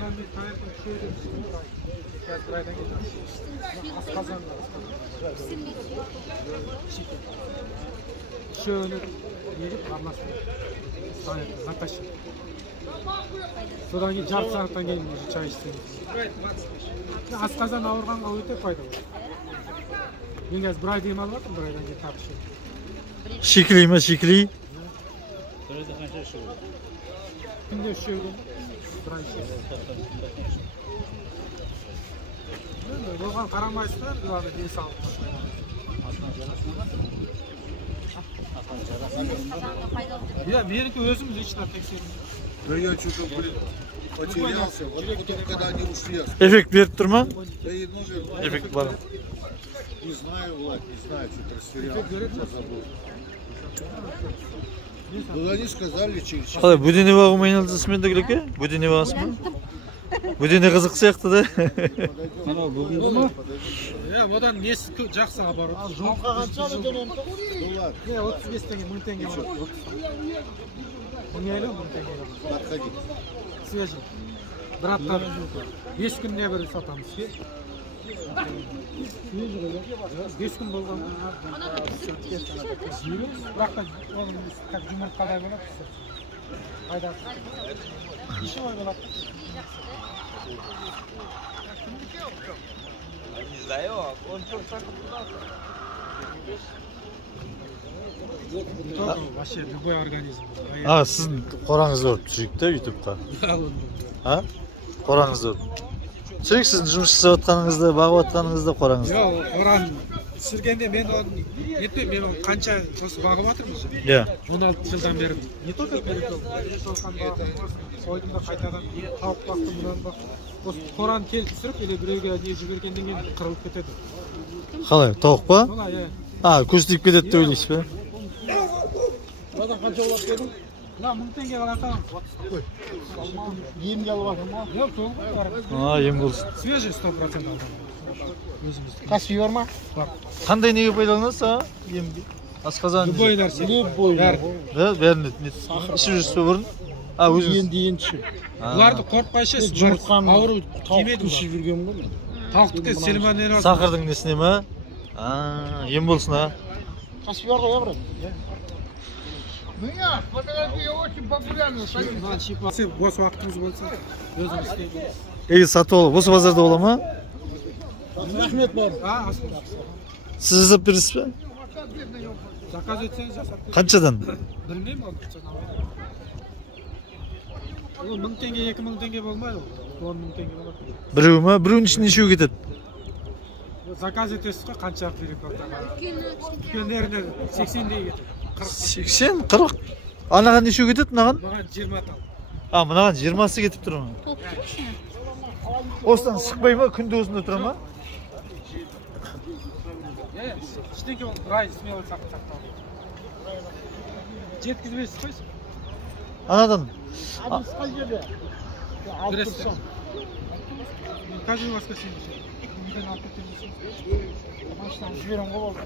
Ben bir tane şöyle bir aydan geçiyorum. Asqazonda. Şöyle gelip anlaşılıyor. Natasha. Sodan keyin жарты сағаттан кейін уже чай ішсеңіз. Асқазан ауырғанға өте пайдалы. Мен қазір бір ай демалып жатырмын, бір айдан кейін тағы ішемін. Şekli mi şekli? Sürede kaç yaş olur? Күнде үшеуден бір ай ішемін. Оған қарамайсыздар, бұларды денсаулық. Я менікі өзім лично тексердім. Да я что-то, блин, потерялся. Вот только когда они ушли. Efekt verip durma. Да и номер, Efekt var. не знаю, Влад, не знаю, что-то растерял. Забыл. Ну они сказали через час. Қалай будене бағым айналысымен де керек е? Будене бағасы ма? Будене қызық сияқты да. Анау бүгінгі ма? Одан несі жақсы хабар. Жолға қанша өтемін? Влад. 35 теңге, 1000 теңге болады. Оныайлау 1000 теңге болады. Подходи. Свежий. Bir hafta 5 günde bir satamız ki. 5 gün болған. Бірақ та оның как жұмыртқадай болады. Қайда? Неше ой болады? Не знаю, он что-то так. Вообще любой организм. А, sizin qorаңыз көріп түсірейік та YouTube'ға. Ha? Qorаңыз көріп. Түсірейік sizin жұмыс жасап отқаныңызды, бағып отқаныңызды qorаңыз. Жоқ, қоран түсіргенде мен оны нетпеймін, мен оны қанша осы бағып жатырмыз. Иә. 16 жылдан бері. Не только перекол, толқан бағым, қойдым да қайтадан тауып бақтым, мұнан бақтым. Осы қоран келіп түсіріп, или біреуге не жібергеннен кейін қырылып кетеді. Қалай, тауық па? Солай, иә. А, көз тиіп кетеді деп ойлайсыз ба? Одан қанша болады дедің? Мына 1000 теңге алатын. Емге алып жатыр ма? Жоқ, толық бар. А, ем болсын. Свежий 100% алdım. Өзіміз. Каспий бар ма? Бар. Қандай неге пайдаланасыз, а? Емге. Асқазан. Любой нәрсе. Любой. Бәрі. Да, бәрін ішіп жүрсіз бе бұрын? А, өзіңіз. Енді ішіп. Бұларды қорықпай ішесіз. Жұмыртқаны Ауру тауықтың тимеді ішіп жүрген ғой мен. Тауықтікі сельмонеллез. Сақырдың несіне ма? А, ем болсын, а? Каспий бар ғой, брат? Бос уақытымыз болса, өзіміз істейміз. Егер сатып алып, осы базарда бола ма? Рахмет бар. Сіз жасап бересіз бе? Заказ етсеңіз жасап береміз. Қаншадан? Білмеймін оны. Ол 1000 теңге, 2000 теңге болмайды ол. 10.000 теңге болады. Біреу ма? Біреуінің ішінде нешеу кетеді? Заказ етесіз ғой, қанша керек ортаға. Үлкендеріне 80 дей кетеді. 80, 40. Анаған нешеу кетеді, мынаған? Маған 20 тал. А, мынаған 20-сы кетіп тұр ма? Осыдан шықпай ма? Күнде осында тұра ма? Ештеңке ол бір ай смелый сақтау. Жеткізбейсіз қойсың? Анадан. Адыс қай жерде? Біресі. Каждый воскресенье. Үйден алып кетеміз. Жіберем ғой болды.